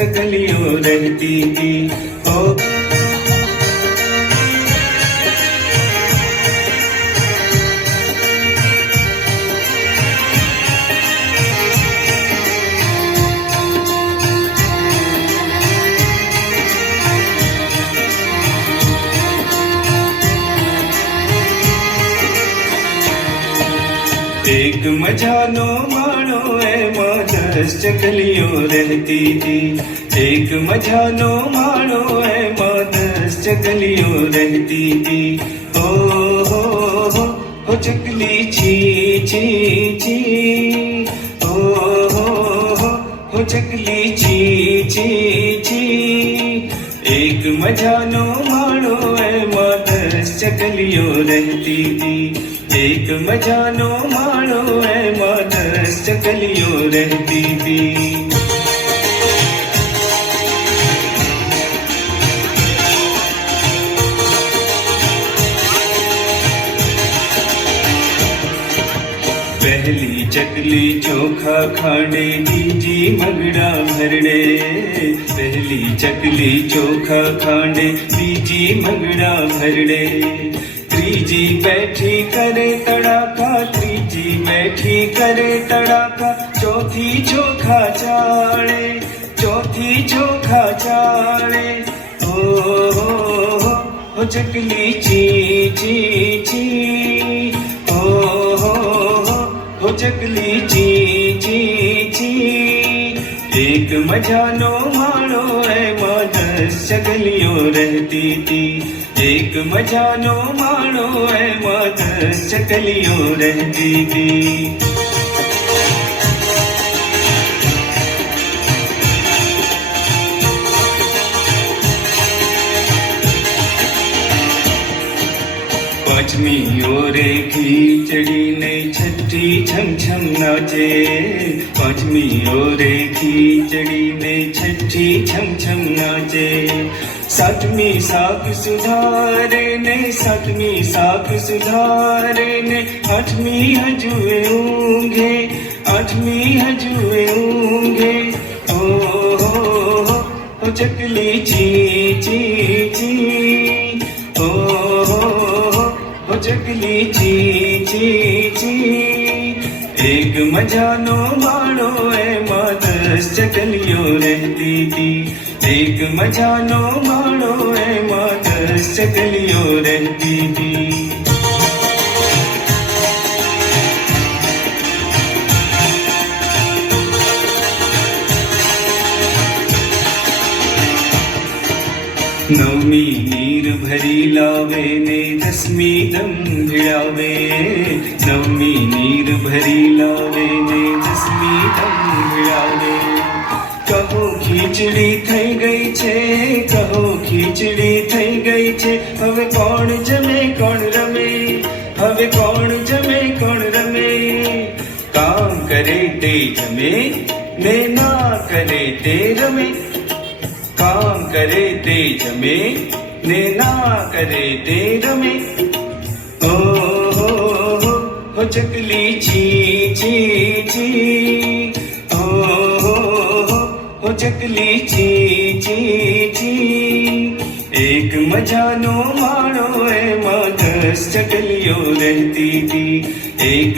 चकलियों रहती थी। ओ एक मजानो मानो एमां 10 चकलियों रहती थी। एक मजानो मानो एमां 10 चकलियों रहती थी। हो चकली ची ची ची, हो चकली ची ची ची। एक मजानो मानो एमां 10 चकलियों रहती थी। एक मजानो मानो एमां 10 चकलियों रहती थी। पहली चकली चोखा खांडे बीजी मगड़ा भरड़े। पहली चकली चोखा खांडे बीजी मगड़ा भरड़े। त्रीजी बैठी करे तड़ाका, त्रीजी बैठी करे तड़ाका। चौथी चोखा चाले, चौथी चोखा चाले। हो चकली ची ची ची, हो चकली ची ची ची। एक मजानो मानो एमां 10 चकलियों रहती थी। एक मजानो मानो एमां 10 चकलियों रहती थी। पांचवी ओरे खीचड़ी ने छठी छम छम नाचे। पांचवी ओरे खीचड़ी ने छठी छम छम नाचे। सातवीं साख सुधारे ने, सातवीं साख सुधारे ने। आठवीं हजुए ऊंघे, आठवीं हजुए ऊंघे। हो चकली ची ची ची, हो चकली ची ची ची। एक मजानो मानो एमां 10 चकलियों रहती थी। एक मजानो मानो एमां 10 चकलियों रहती थी। नवमी नीर भरी लावे ने 10वीं दम भिड़ावे। नवमी नीर भरी लावे ने 10वीं दम भिड़ावे। कहो खीचड़ी થઈ ગઈ છે, કહો ખીચડી થઈ ગઈ છે। હવે કોણ જમે કોણ રમે, હવે કોણ જમે કોણ રમે। કામ કરે તે જમે ને ના કરે તે રમે। काम करे ते जमे ने ना करे ते रमे। हो चकली ची ची ची, हो चकली ची ची ची। एक मजानो मानो एमां 10 चकलियों रहती थी। एक